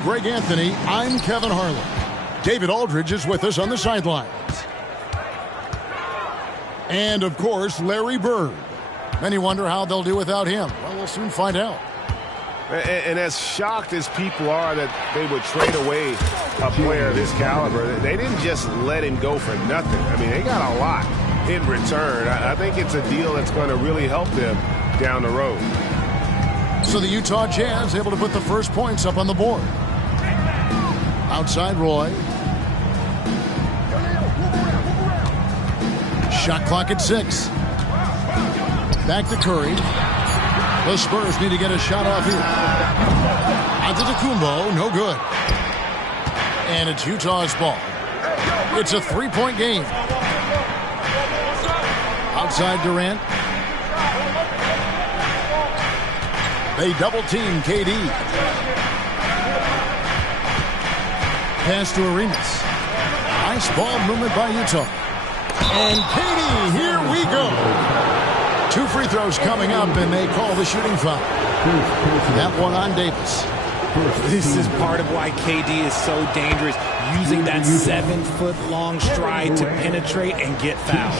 Greg Anthony, I'm Kevin Harlan. David Aldridge is with us on the sidelines. And, of course, Larry Bird. Many wonder how they'll do without him. Well, we'll soon find out. And as shocked as people are that they would trade away a player of this caliber, they didn't just let him go for nothing. I mean, they got a lot in return. I think it's a deal that's going to really help them down the road. So the Utah Jazz able to put the first points up on the board. Outside Roy. Shot clock at 6. Back to Curry. The Spurs need to get a shot off here. Antetokounmpo, no good. And it's Utah's ball. It's a three-point game. Outside Durant. They double-team KD. Pass to Arenas. Nice ball movement by Utah. And KD, here we go. 2 free throws coming up, and they call the shooting foul. That one on Davis. This is part of why KD is so dangerous, using that 7-foot-long stride to penetrate and get fouled.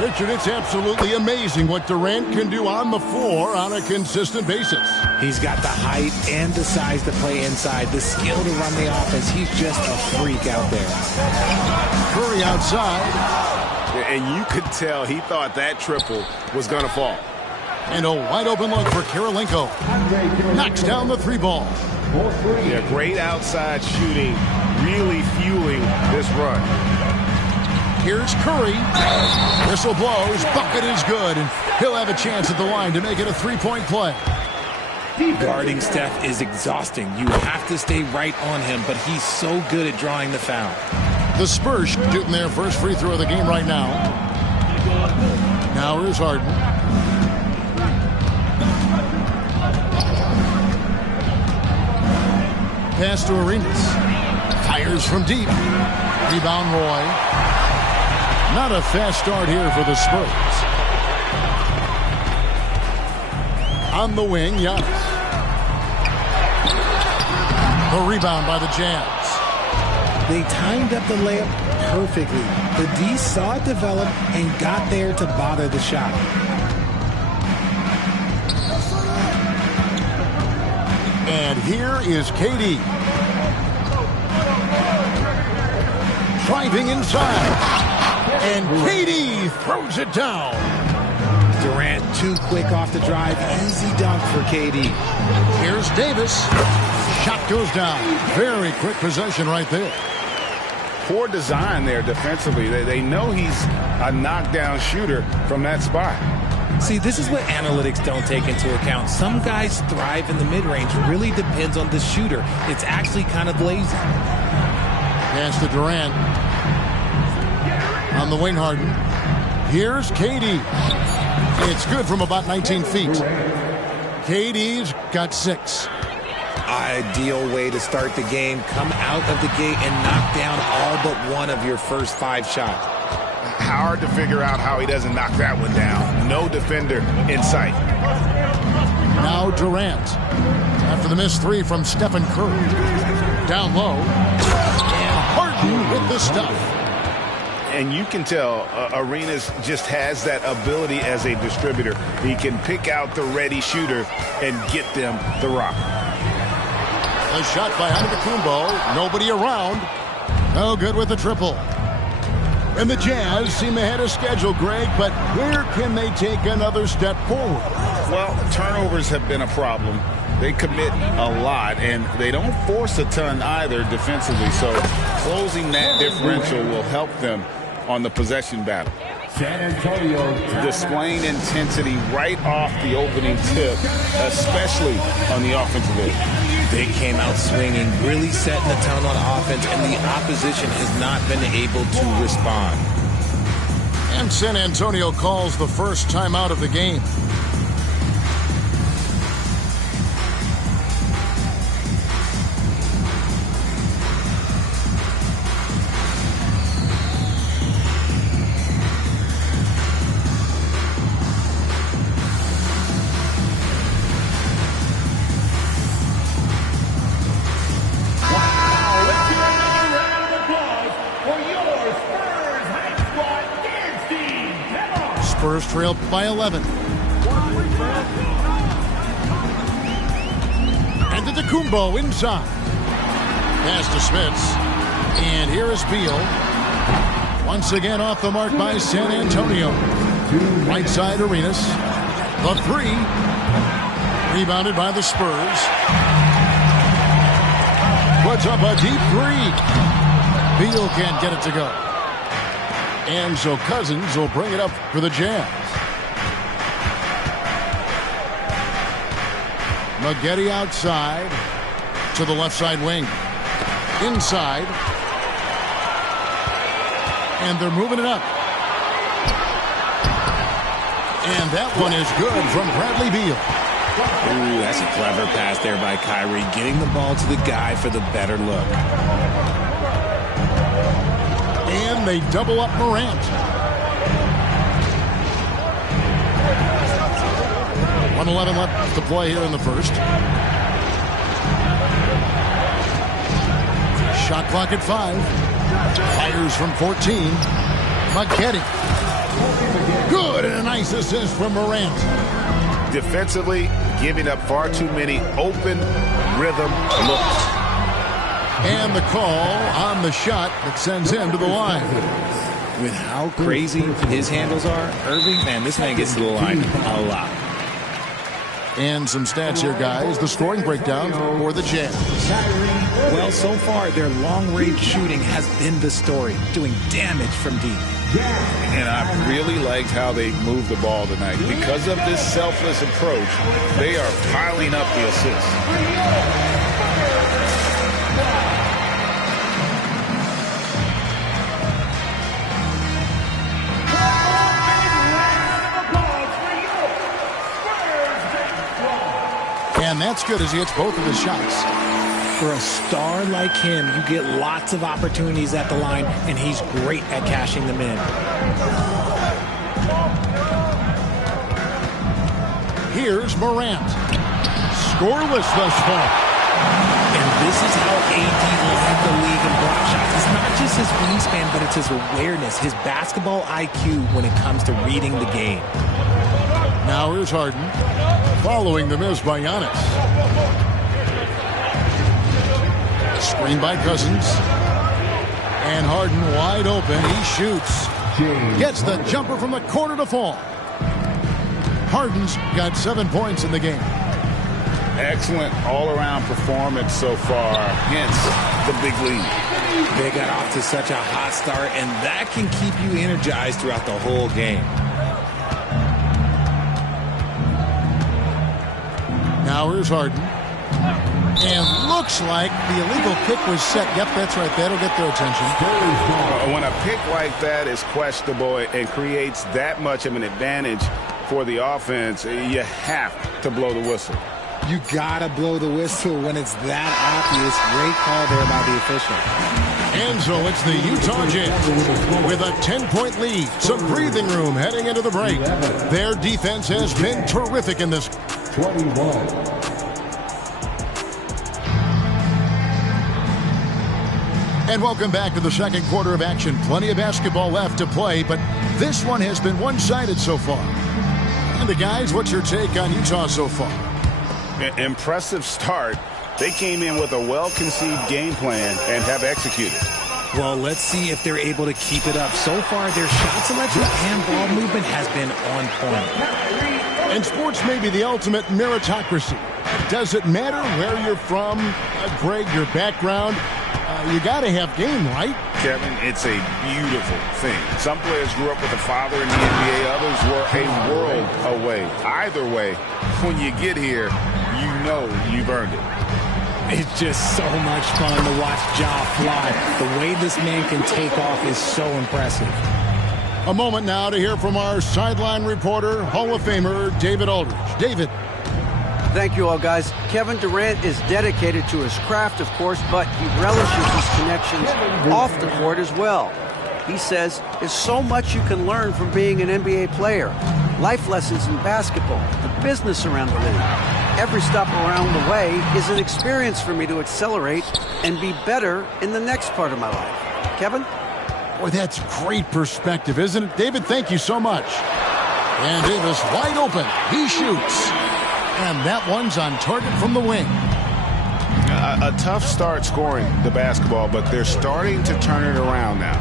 Richard, it's absolutely amazing what Durant can do on the floor on a consistent basis. He's got the height and the size to play inside, the skill to run the offense. He's just a freak out there. Curry outside. And you could tell he thought that triple was going to fall. And a wide open look for Karolinko. Knocks down the 3 ball. Yeah, great outside shooting, really fueling this run. Here's Curry. Whistle blows. Bucket is good. And he'll have a chance at the line to make it a 3-point play. Guarding Steph is exhausting. You have to stay right on him, but he's so good at drawing the foul. The Spurs shooting their first free throw of the game right now. Now here's Harden. Pass to Arenas. Fires from deep. Rebound Roy. Not a fast start here for the Spurs. On the wing, Giannis. The rebound by the Jazz. They timed up the layup perfectly. The D saw it develop and got there to bother the shot. And here is KD. Driving inside. And KD throws it down. Durant too quick off the drive. Easy dunk for KD. Here's Davis. Shot goes down. Very quick possession right there. Poor design there defensively. They know he's a knockdown shooter from that spot. See, this is what analytics don't take into account. Some guys thrive in the mid-range. Really depends on the shooter. It's actually kind of lazy. Pass to Durant. On the wing, Harden. Here's KD. It's good from about 19 feet. KD's got 6. Ideal way to start the game. Come out of the gate and knock down all but one of your first 5 shots. Hard to figure out how he doesn't knock that one down. No defender in sight. Now Durant. After the missed 3 from Stephen Curry. Down low. And Harden with the stuff. And you can tell Arenas just has that ability as a distributor. He can pick out the ready shooter and get them the rock. A shot by Antetokounmpo. Nobody around. No good with the triple. And the Jazz seem ahead of schedule, Greg, but where can they take another step forward? Well, turnovers have been a problem. They commit a lot, and they don't force a ton either defensively. So closing that differential will help them on the possession battle. San Antonio displaying intensity right off the opening tip, especially on the offensive end. They came out swinging, really setting the tone on offense, and the opposition has not been able to respond. And San Antonio calls the first timeout of the game. Spurs trail by 11. And to Kumbo inside. Pass to Smits. And here is Beal. Once again off the mark by San Antonio. Right side Arenas. The three. Rebounded by the Spurs. Puts up a deep three. Beal can't get it to go. And so Cousins will bring it up for the Jazz. Maggette outside to the left side wing. Inside. And they're moving it up. And that one is good from Bradley Beal. Ooh, that's a clever pass there by Kyrie, getting the ball to the guy for the better look. And they double up Morant. 1:11 left to play here in the first. Shot clock at 5. Fires from 14. Maggette. Good, and a nice assist from Morant. Defensively, giving up far too many open rhythm looks. And the call on the shot that sends him to the line. With how crazy his handles are, Irving, man, this man gets to the line a lot. And some stats here, guys. The scoring breakdown for the Jazz. Well, so far, their long-range shooting has been the story, doing damage from deep. And I really liked how they moved the ball tonight. Because of this selfless approach, they are piling up the assists. And that's good as he hits both of his shots. For a star like him, you get lots of opportunities at the line, and he's great at cashing them in. Here's Morant. Scoreless thus far. And this is how AD led the league in block shots. It's not just his wingspan, but it's his awareness, his basketball IQ when it comes to reading the game. Now here's Harden. Following the miss by Giannis. Screen by Cousins. And Harden wide open. He shoots. Gets the jumper from the corner to fall. Harden's got 7 points in the game. Excellent all-around performance so far, hence the big lead. They got off to such a hot start, and that can keep you energized throughout the whole game. Now here's Harden. And looks like the illegal kick was set. Yep, that's right. That'll get their attention. When a pick like that is questionable and creates that much of an advantage for the offense, you have to blow the whistle. You gotta blow the whistle when it's that obvious. Great call there by the official. And so it's the Utah Jazz with a 10-point lead. Some breathing room heading into the break. Their defense has been terrific in this. 21. And welcome back to the second quarter of action. Plenty of basketball left to play, but this one has been one-sided so far. And the guys, what's your take on Utah so far? Impressive start. They came in with a well-conceived game plan and have executed. Well, let's see if they're able to keep it up. So far, their shot selection and ball movement has been on point. And sports may be the ultimate meritocracy. Does it matter where you're from, Greg, your background? You got to have game, right? Kevin, it's a beautiful thing. Some players grew up with a father in the NBA. Others were a world away. Either way, when you get here, you know you've earned it. It's just so much fun to watch Ja fly. The way this man can take off is so impressive. A moment now to hear from our sideline reporter, Hall of Famer David Aldridge. David. Thank you all, guys. Kevin Durant is dedicated to his craft, of course, but he relishes his connections off the court as well. He says there's so much you can learn from being an NBA player. Life lessons in basketball, the business around the league. Every stop around the way is an experience for me to accelerate and be better in the next part of my life. Kevin? Boy, that's great perspective, isn't it? David, thank you so much. And Davis wide open. He shoots. And that one's on target from the wing. A tough start scoring the basketball, but they're starting to turn it around now.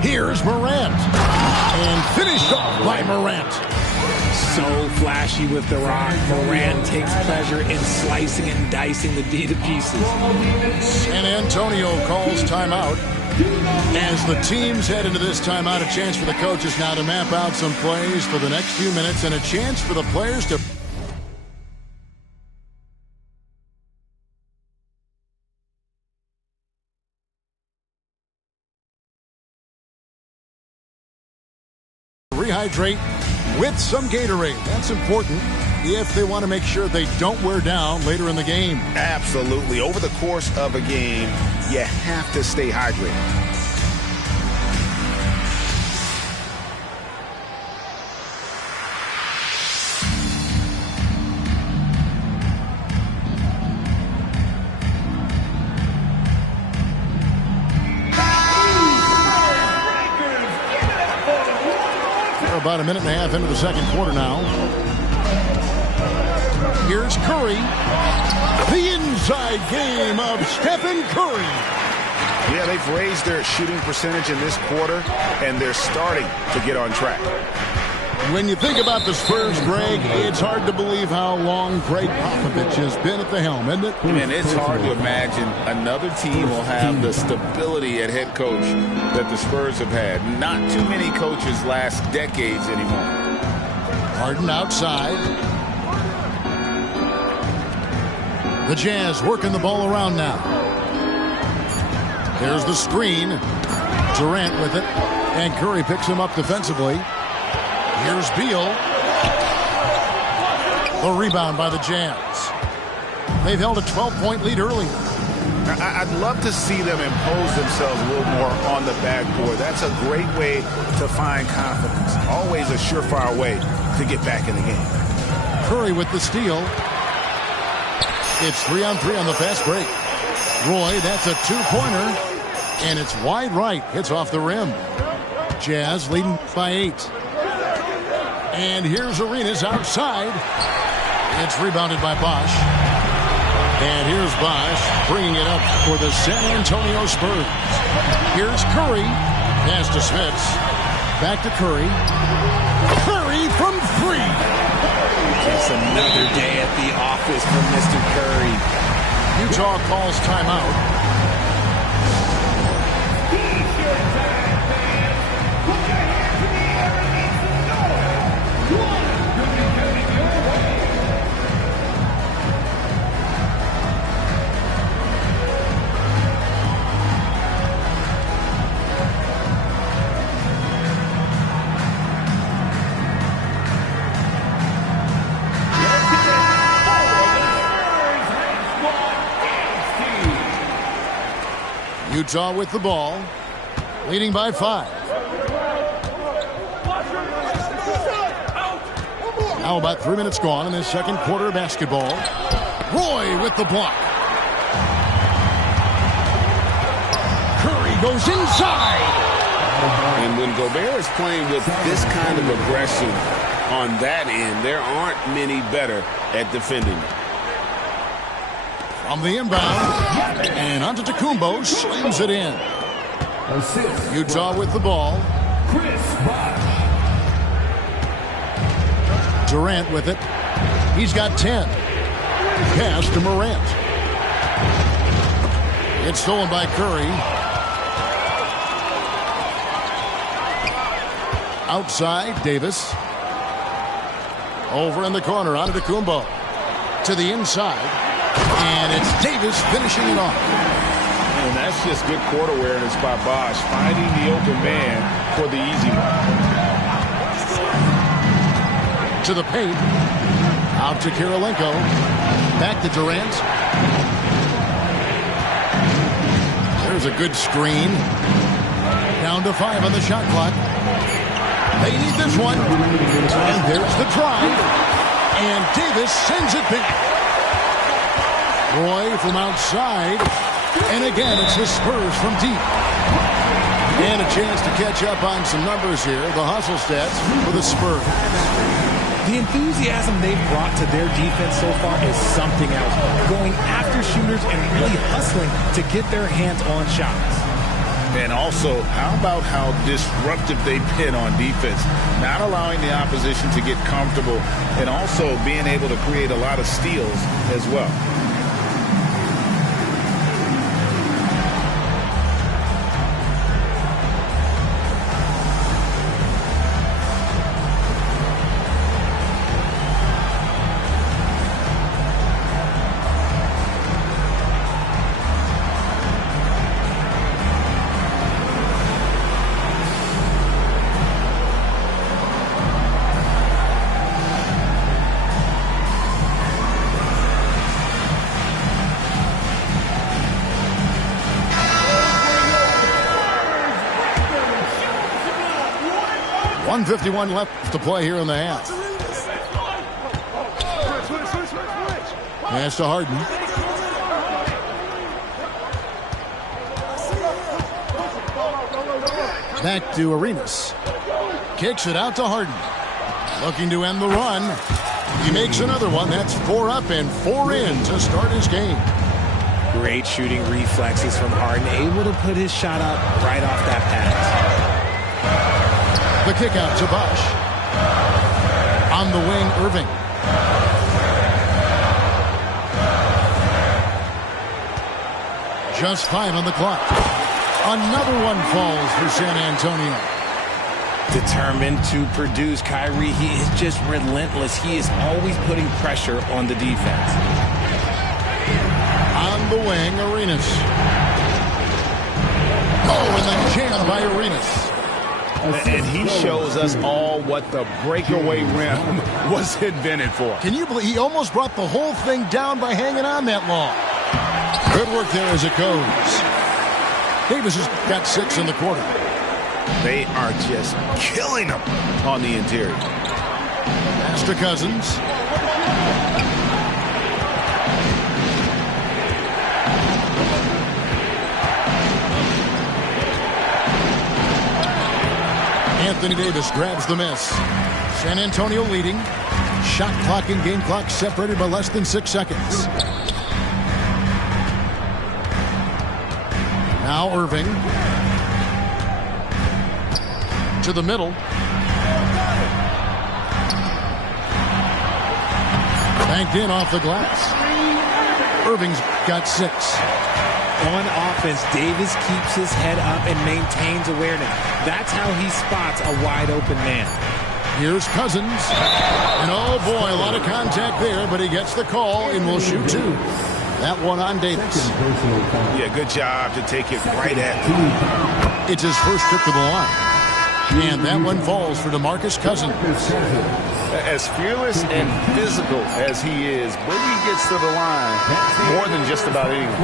Here's Morant. And finished off by Morant. So flashy with the rock. Morant takes pleasure in slicing and dicing the D to pieces. San Antonio calls timeout. As the teams head into this timeout, a chance for the coaches now to map out some plays for the next few minutes and a chance for the players to rehydrate with some Gatorade. That's important if they want to make sure they don't wear down later in the game. Absolutely. Over the course of a game, you have to stay hydrated. About a minute and a half into the second quarter now. Here's Curry. The inside game of Stephen Curry. Yeah, they've raised their shooting percentage in this quarter, and they're starting to get on track. When you think about the Spurs, Greg, it's hard to believe how long Greg Popovich has been at the helm, isn't it? And it's hard to imagine another team will have the stability at head coach that the Spurs have had. Not too many coaches last decades anymore. Harden outside. The Jazz working the ball around now. There's the screen. Durant with it. And Curry picks him up defensively. Here's Beal. The rebound by the Jazz. They've held a 12-point lead early. I'd love to see them impose themselves a little more on the backboard. That's a great way to find confidence. Always a surefire way to get back in the game. Curry with the steal. It's 3-on-3 on the fast break. Roy, that's a two-pointer. And it's wide right. Hits off the rim. Jazz leading by 8. And here's Arenas outside. It's rebounded by Bosch. And here's Bosch bringing it up for the San Antonio Spurs. Here's Curry. Pass to Smits. Back to Curry. Curry from 3. It's another day at the office for Mr. Curry. Utah calls timeout. Utah with the ball, leading by 5. Now about 3 minutes gone in this second quarter of basketball. Roy with the block. Curry goes inside. And when Gobert is playing with this kind of aggression on that end, there aren't many better at defending. From the inbound, and Antetokounmpo slams it in. Utah with the ball. Durant with it. He's got 10. Pass to Morant. It's stolen by Curry. Outside, Davis. Over in the corner, Antetokounmpo. To the inside. And it's Davis finishing it off. And that's just good court awareness by Bosch, finding the open man for the easy one. To the paint. Out to Kirilenko. Back to Durant. There's a good screen. Down to 5 on the shot clock. They need this one. And there's the drive. And Davis sends it back. Roy from outside. And again, it's the Spurs from deep. And a chance to catch up on some numbers here. The hustle stats for the Spurs. The enthusiasm they've brought to their defense so far is something else. Going after shooters and really hustling to get their hands on shots. And also, how about how disruptive they've been on defense? Not allowing the opposition to get comfortable and also being able to create a lot of steals as well. .151 left to play here in the half. Pass to Harden. Back to Arenas. Kicks it out to Harden. Looking to end the run. He makes another one. That's 4 up and 4 in to start his game. Great shooting reflexes from Harden. Able to put his shot up right off that pass. The kick out to Bosh. On the wing, Irving. Just 5 on the clock. Another one falls for San Antonio. Determined to produce. Kyrie, he is just relentless. He is always putting pressure on the defense. On the wing, Arenas. Oh, and then jammed by Arenas. And he shows us all what the breakaway rim was invented for. Can you believe he almost brought the whole thing down by hanging on that long? Good work there as it goes. Davis has got 6 in the quarter. They are just killing them on the interior. Pass to Cousins. Anthony Davis grabs the miss. San Antonio leading. Shot clock and game clock separated by less than 6 seconds. Now Irving. To the middle. Banked in off the glass. Irving's got 6. On offense, Davis keeps his head up and maintains awareness. That's how he spots a wide-open man. Here's Cousins. And oh boy, a lot of contact there, but he gets the call and will shoot 2. That one on Davis. Yeah, good job to take it right at him. It's his first trip to the line. And that one falls for DeMarcus Cousins. As fearless and physical as he is, Boogie gets to the line more than just about anyone.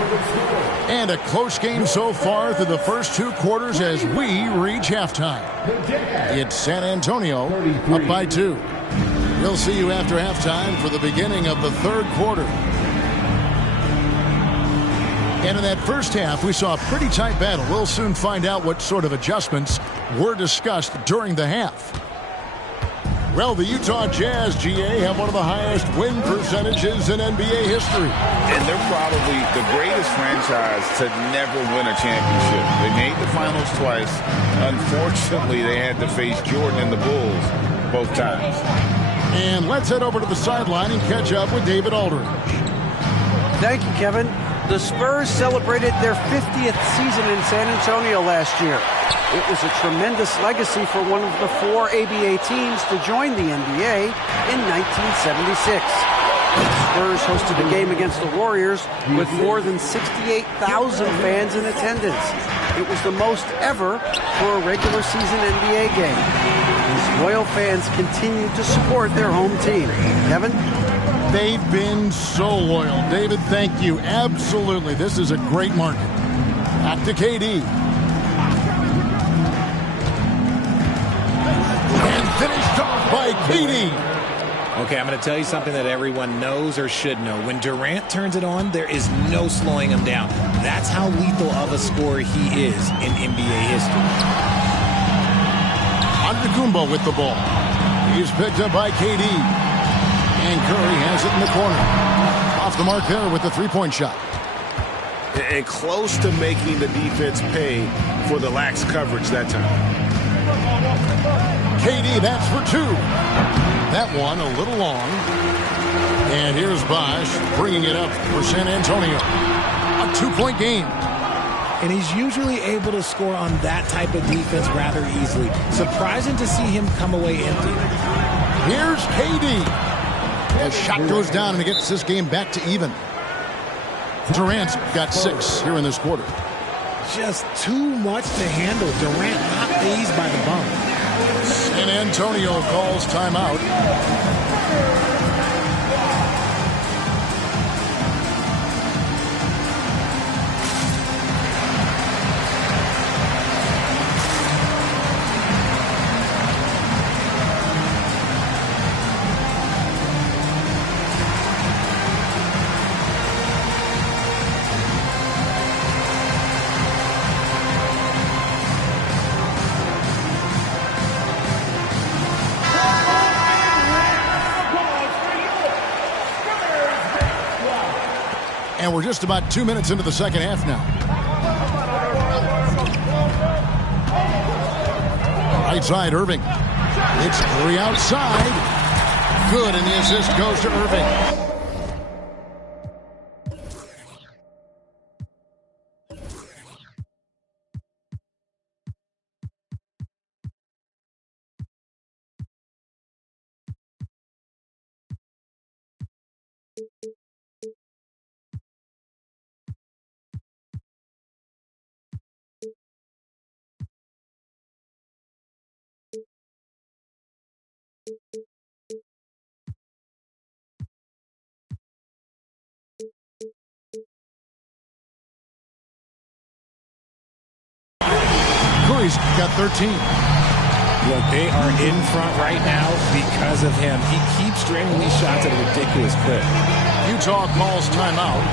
And a close game so far through the first 2 quarters as we reach halftime. It's San Antonio up by 2. We'll see you after halftime for the beginning of the 3rd quarter. And in that first half, we saw a pretty tight battle. We'll soon find out what sort of adjustments were discussed during the half. Well, the Utah Jazz, GA, have one of the highest win percentages in NBA history. And they're probably the greatest franchise to never win a championship. They made the finals twice. Unfortunately, they had to face Jordan and the Bulls both times. And let's head over to the sideline and catch up with David Aldridge. Thank you, Kevin. The Spurs celebrated their 50th season in San Antonio last year. It was a tremendous legacy for one of the 4 ABA teams to join the NBA in 1976. The Spurs hosted a game against the Warriors with more than 68,000 fans in attendance. It was the most ever for a regular season NBA game. These loyal fans continue to support their home team. Kevin? They've been so loyal. David, thank you. Absolutely. This is a great market. Back to KD. And finished off by KD. Okay, I'm going to tell you something that everyone knows or should know. When Durant turns it on, there is no slowing him down. That's how lethal of a scorer he is in NBA history. Antetokounmpo with the ball. He's picked up by KD. And Curry has it in the corner. Off the mark there with the three-point shot. And close to making the defense pay for the lax coverage that time. KD, that's for two. That one a little long. And here's Bosh bringing it up for San Antonio. A two-point game. And he's usually able to score on that type of defense rather easily. Surprising to see him come away empty. Here's KD. The shot goes down and it gets this game back to even. Durant's got 6 here in this quarter. Just too much to handle. Durant not fazed by the bump. San Antonio calls timeout. And we're just about 2 minutes into the second half now. Right side, Irving. It's Curry outside. Good, and the assist goes to Irving. Curry's got 13. Look, they are in front right now because of him. He keeps draining these shots at a ridiculous clip. Utah calls timeout.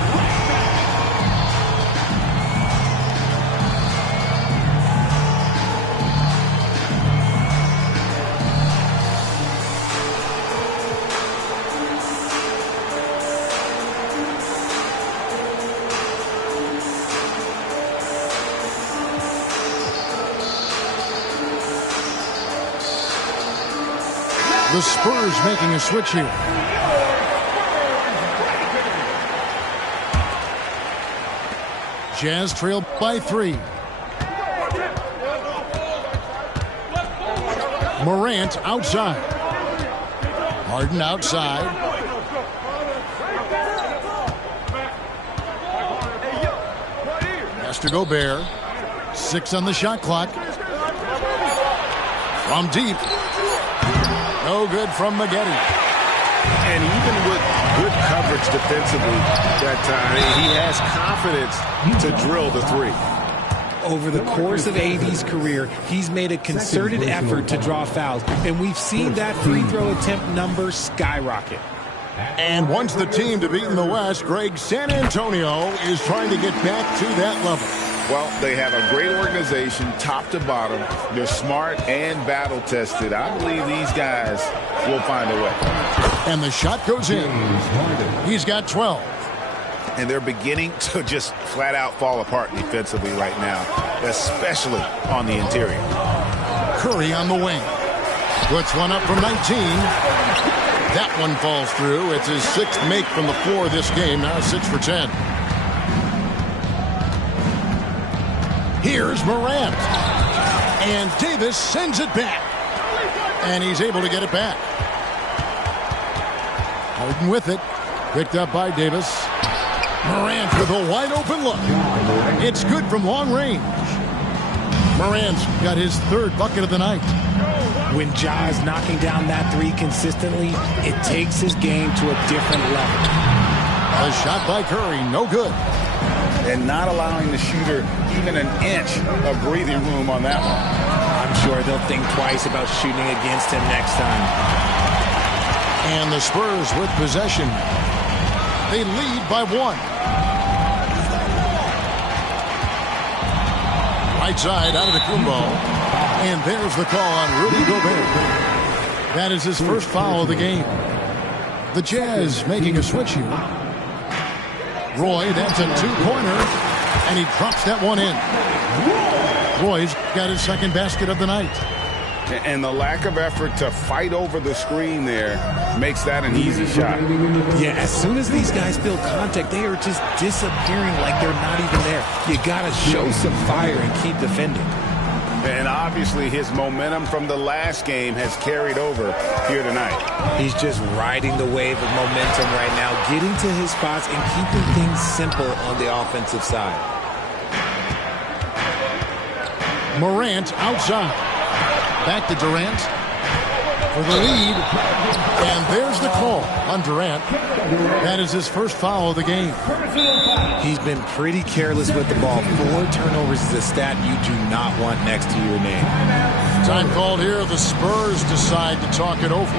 The Spurs making a switch here. Jazz trail by 3. Morant outside. Harden outside. Has to Gobert. 6 on the shot clock. From deep. No good from Maggette. And even with good coverage defensively that time, he has confidence to drill the 3. Over the course of AD's career, he's made a concerted effort to draw fouls, and we've seen that free throw attempt number skyrocket. And once the team to beat in the West, Greg, San Antonio is trying to get back to that level. Well, they have a great organization, top to bottom. They're smart and battle-tested. I believe these guys will find a way. And the shot goes in. He's got 12. And they're beginning to just flat-out fall apart defensively right now, especially on the interior. Curry on the wing. Puts one up from 19. That one falls through. It's his 6th make from the floor this game. Now 6 for 10. Here's Morant. And Davis sends it back. And he's able to get it back. Harden with it. Picked up by Davis. Morant with a wide open look. It's good from long range. Morant's got his 3rd bucket of the night. When Ja is knocking down that 3 consistently, it takes his game to a different level. A shot by Curry, no good. And not allowing the shooter even an inch of breathing room on that one. I'm sure they'll think twice about shooting against him next time. And the Spurs with possession. They lead by 1. Right side out of the Kumbo. And there's the call on Rudy Gobert. That is his first foul of the game. The Jazz making a switch here. Roy, that's a 2-pointer. And he drops that one in. Roy's got his second basket of the night. And the lack of effort to fight over the screen there makes that an easy shot. Yeah, as soon as these guys feel contact, they are just disappearing like they're not even there. You got to show some fire and keep defending. And obviously his momentum from the last game has carried over here tonight. He's just riding the wave of momentum right now, getting to his spots and keeping things simple on the offensive side. Morant outside. Back to Durant for the lead. And there's the call on Durant. That is his first foul of the game. He's been pretty careless with the ball. 4 turnovers is a stat you do not want next to your name. Time called here. The Spurs decide to talk it over.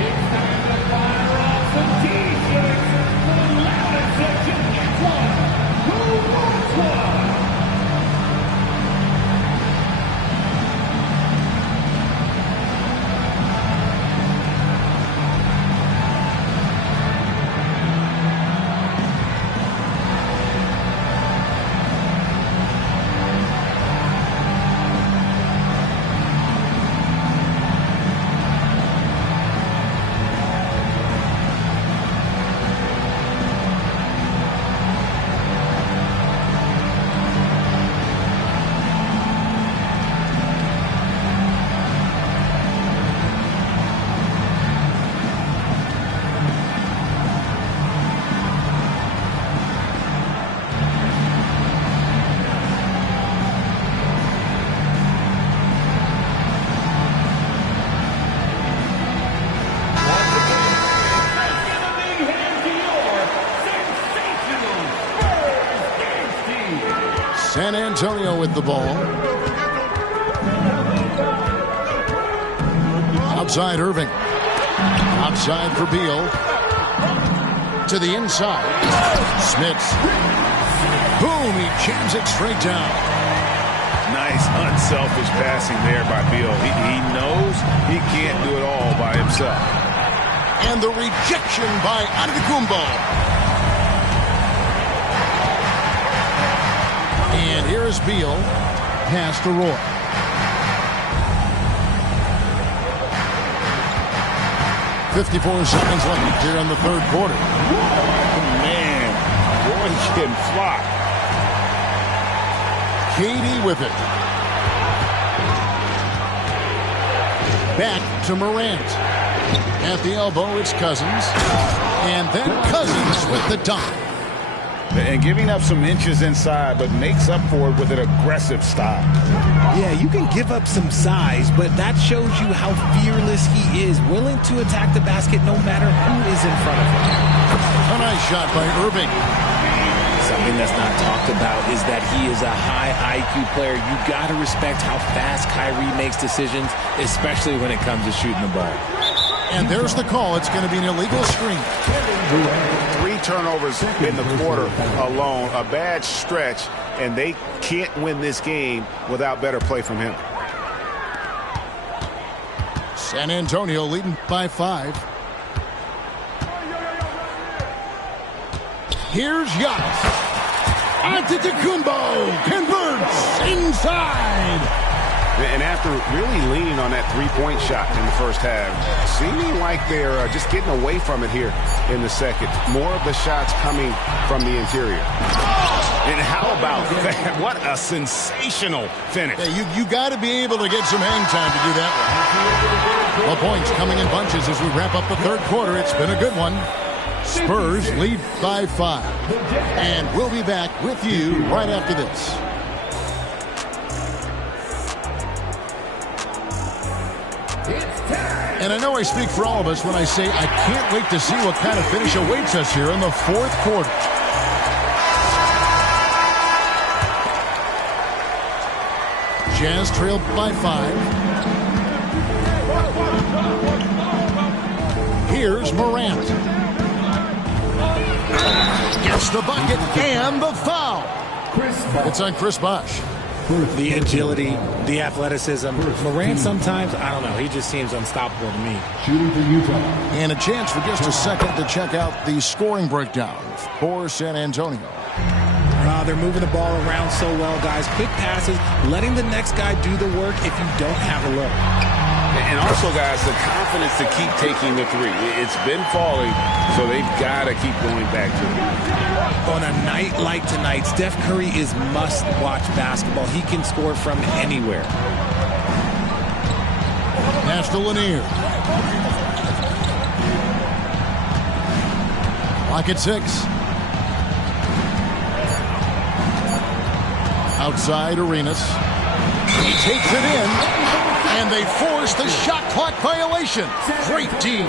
San Antonio with the ball. Outside Irving. Outside for Beal. To the inside. Smith. Boom, he jams it straight down. Nice unselfish passing there by Beal. He knows he can't do it all by himself. And the rejection by Antetokounmpo. And here's Beal. Pass to Roy. .54 seconds left here in the third quarter. Man, Roy can fly. Katie with it. Back to Morant. At the elbow, it's Cousins. And then Cousins with the dunk. And giving up some inches inside, but makes up for it with an aggressive style. Yeah, you can give up some size, but that shows you how fearless he is, willing to attack the basket no matter who is in front of him. A nice shot by Irving. Something that's not talked about is that he is a high IQ player. You got to respect how fast Kyrie makes decisions, especially when it comes to shooting the ball. And there's the call. It's going to be an illegal screen. 3 turnovers in the quarter alone. A bad stretch, and they can't win this game without better play from him. San Antonio leading by 5. Here's Giannis. Antetokounmpo converts inside. And after really leaning on that three-point shot in the first half, seeming like they're just getting away from it here in the second. More of the shots coming from the interior. And how about that? What a sensational finish. Yeah, you got to be able to get some hang time to do that one. Well, points coming in bunches as we wrap up the third quarter. It's been a good one. Spurs lead by 5. And we'll be back with you right after this. And I know I speak for all of us when I say I can't wait to see what kind of finish awaits us here in the fourth quarter. Jazz trailed by 5. Here Here's Morant. Gets the bucket and the foul. It's on Chris Bosh. The agility, the athleticism. Morant sometimes, I don't know, he just seems unstoppable to me. Shooting for Utah. And a chance for just a second to check out the scoring breakdown for San Antonio. They're moving the ball around so well, guys. Quick passes, letting the next guy do the work if you don't have a look. And also, guys, the confidence to keep taking the three. It's been falling, so they've got to keep going back to it. On a night like tonight, Steph Curry is must-watch basketball. He can score from anywhere. Pass to Lanier. Lock at 6. Outside Arenas. He takes it in, and they force the shot clock violation. Great deal.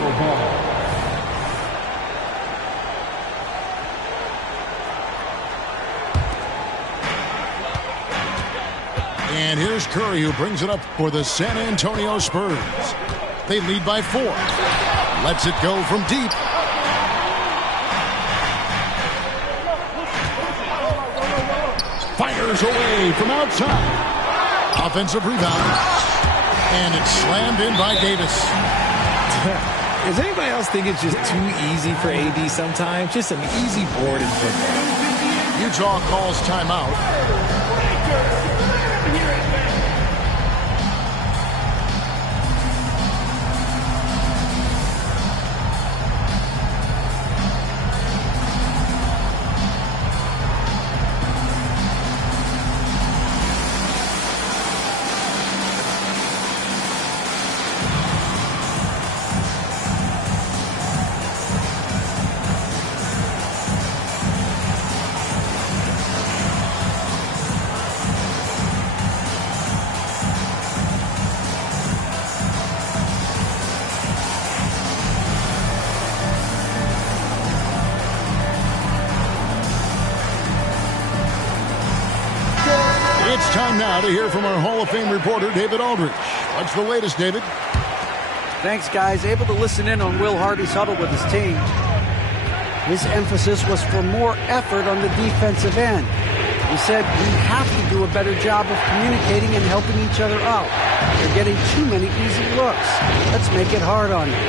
And here's Curry, who brings it up for the San Antonio Spurs. They lead by 4. Lets it go from deep. Fires away from outside. Offensive rebound. And it's slammed in by Davis. Does anybody else think it's just too easy for AD sometimes? Just an easy board in football. Utah calls timeout. It's time now to hear from our Hall of Fame reporter, David Aldridge. What's the latest, David? Thanks, guys. Able to listen in on Will Hardy's huddle with his team. His emphasis was for more effort on the defensive end. He said we have to do a better job of communicating and helping each other out. They're getting too many easy looks. Let's make it hard on them.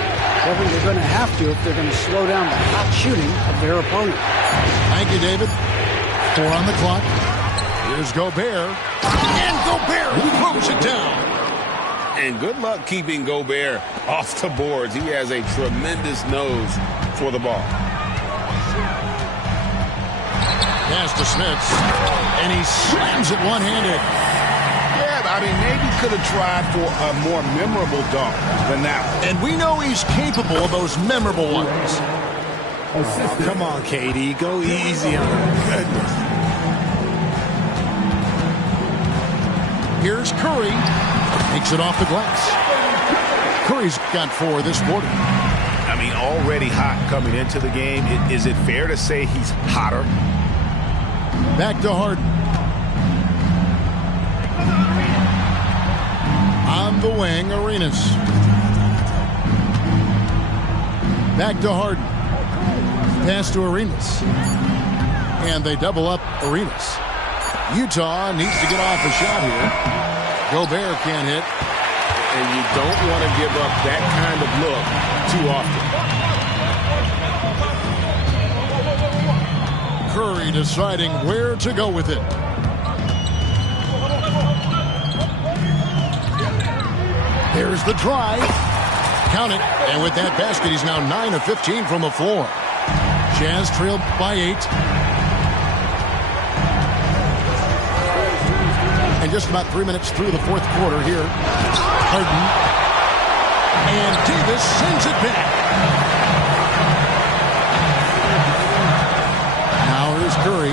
Kevin, they're going to have to if they're going to slow down the hot shooting of their opponent. Thank you, David. 4 on the clock. Here's Gobert. And Gobert throws it down. And good luck keeping Gobert off the boards. He has a tremendous nose for the ball. Pass to Smith. And he slams it one-handed. Yeah, I mean, maybe could have tried for a more memorable dunk than that one. And we know he's capable of those memorable ones. Oh, come on, KD. Go easy on him. Goodness. Here's Curry. Takes it off the glass. Curry's got 4 this quarter. I mean, already hot coming into the game. Is it fair to say he's hotter? Back to Harden. On the wing, Arenas. Back to Harden. Pass to Arenas. And they double up Arenas. Utah needs to get off a shot here. Gobert can't hit. And you don't want to give up that kind of look too often. Curry deciding where to go with it. There's the drive. Count it. And with that basket, he's now 9 of 15 from the floor. Jazz trailed by 8. And just about 3 minutes through the fourth quarter here. Harden. And Davis sends it back. Now here's Curry.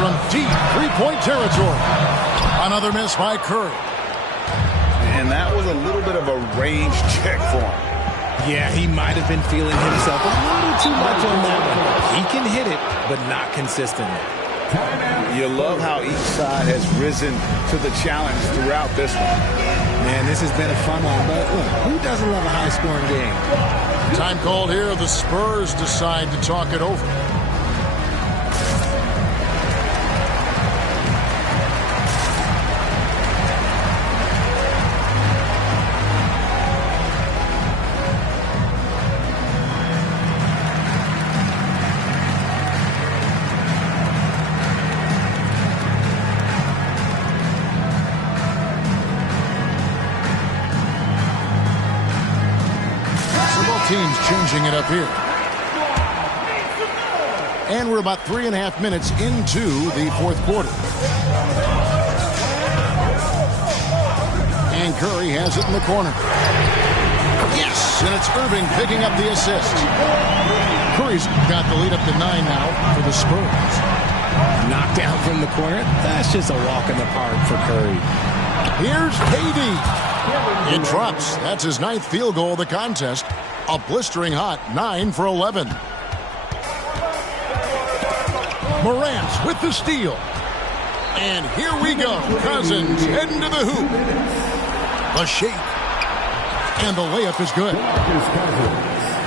From deep three-point territory. Another miss by Curry. And that was a little bit of a range check for him. Yeah, he might have been feeling himself a little too much on that one. He can hit it, but not consistently. You love how each side has risen to the challenge throughout this one. Man, this has been a fun one, but look, who doesn't love a high-scoring game? Time called here. The Spurs decide to talk it over. Teams changing it up here. And we're about 3.5 minutes into the fourth quarter. And Curry has it in the corner. Yes, and it's Irving picking up the assist. Curry's got the lead up to 9 now for the Spurs. Knocked down from the corner. That's just a walk in the park for Curry. Here's KD. It drops. That's his 9th field goal of the contest. A blistering hot 9 for 11. Morant with the steal. And here we go. Cousins heading to the hoop. The shake. And the layup is good.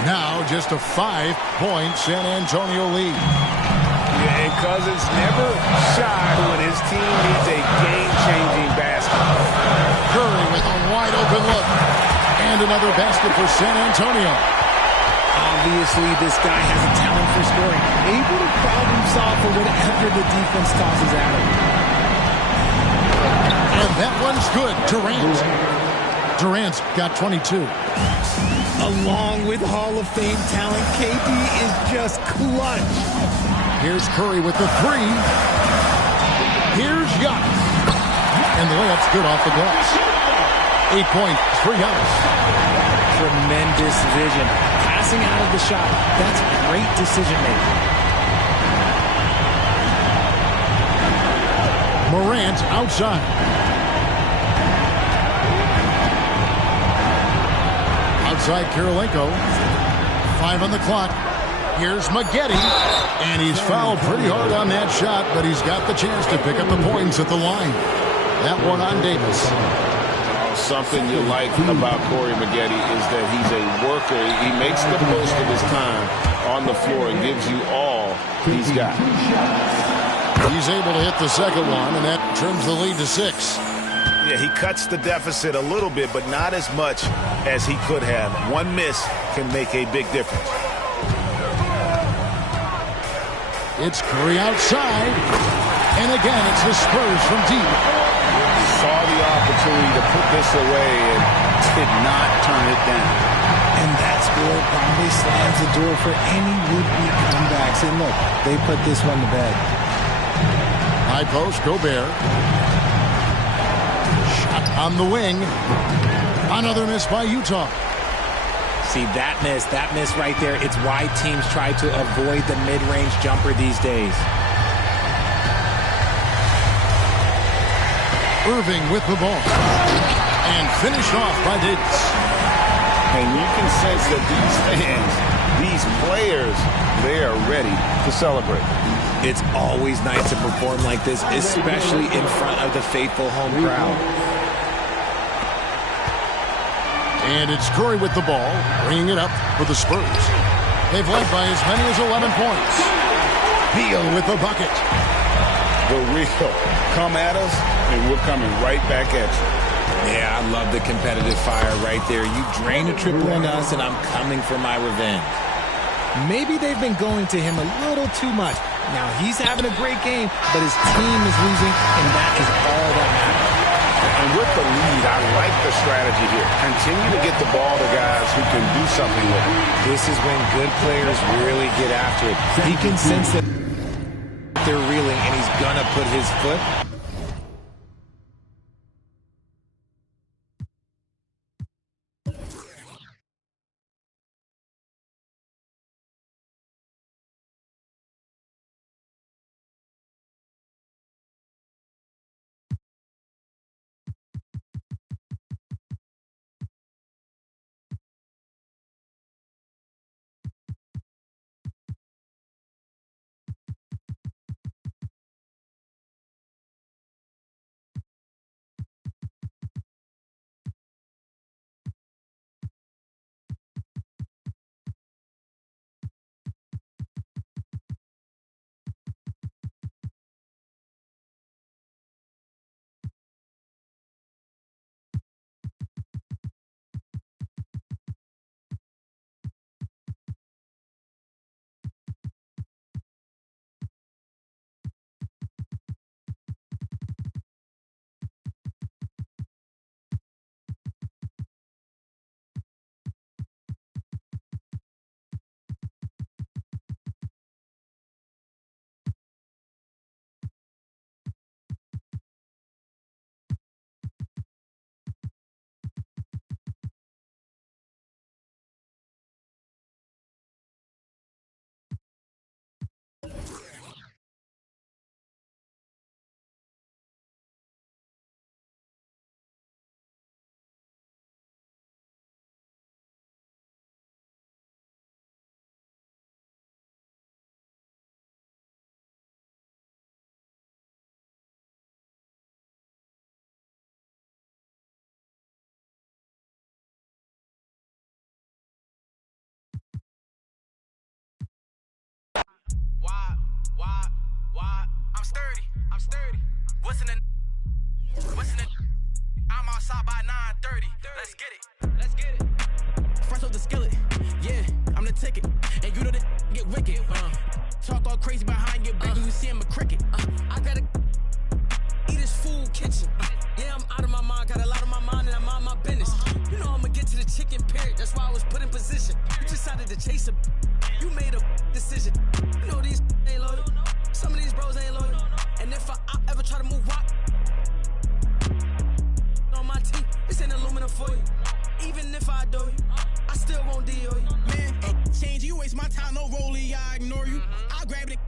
Now just a 5-point San Antonio lead. Yeah, and Cousins never shy when his team needs a game-changing basket. Curry with a wide open look. And another basket for San Antonio. Obviously, this guy has a talent for scoring. Able to problem solve for whatever the defense tosses at him. And that one's good. Durant's got 22. Along with Hall of Fame talent, KD is just clutch. Here's Curry with the 3. Here's Giannis. And the layup's good off the glass. 8 points for Giannis. Tremendous vision. Passing out of the shot. That's great decision making. Morant outside. Outside Kirilenko. 5 on the clock. Here's Maggette. And he's fouled pretty hard on that shot, but he's got the chance to pick up the points at the line. That one on Davis. Something you like about Corey Maggette is that he's a worker. He makes the most of his time on the floor and gives you all he's got. He's able to hit the second one, and that trims the lead to 6. Yeah, he cuts the deficit a little bit, but not as much as he could have. One miss can make a big difference. It's Curry outside. And again, it's the Spurs from deep. Saw the opportunity to put this away and did not turn it down. And that score probably slams the door for any would-be comebacks. And look, they put this one to bed. High post, Gobert. Shot on the wing. Another miss by Utah. See, that miss right there, it's why teams try to avoid the mid-range jumper these days. Irving with the ball. And finished off by Davis. And you can sense that these fans, these players, they are ready to celebrate. It's always nice to perform like this, especially in front of the faithful home crowd. And it's Curry with the ball, bringing it up for the Spurs. They've led by as many as 11 points. Beal with the bucket. The real come at us, and we're coming right back at you. Yeah, I love the competitive fire right there. You drain a triple on us, and I'm coming for my revenge. Maybe they've been going to him a little too much. Now, he's having a great game, but his team is losing, and that is all that matters. And with the lead, I like the strategy here. Continue to get the ball to guys who can do something with it. This is when good players really get after it. He can sense that they're reeling, and he's going to put his foot I'm sturdy. What's in the? I'm outside by 9:30. Let's get it. Let's get it. Fresh off the skillet. Yeah, I'm the ticket. And you know that get wicked. Talk all crazy behind your back when you see him a cricket. I gotta eat his food kitchen. Yeah, I'm out of my mind. Got a lot on my mind and I'm on my business. You know I'ma get to the chicken period. That's why I was put in position. You decided to chase a. You made a decision. You know these ain't loyal. Some of these bros ain't loyal. And if I ever try to move rock on my team, it's an aluminum foil. Even if I do you, I still won't deal you. Man, change, you waste my time, no rollie, I ignore you. I'll grab it.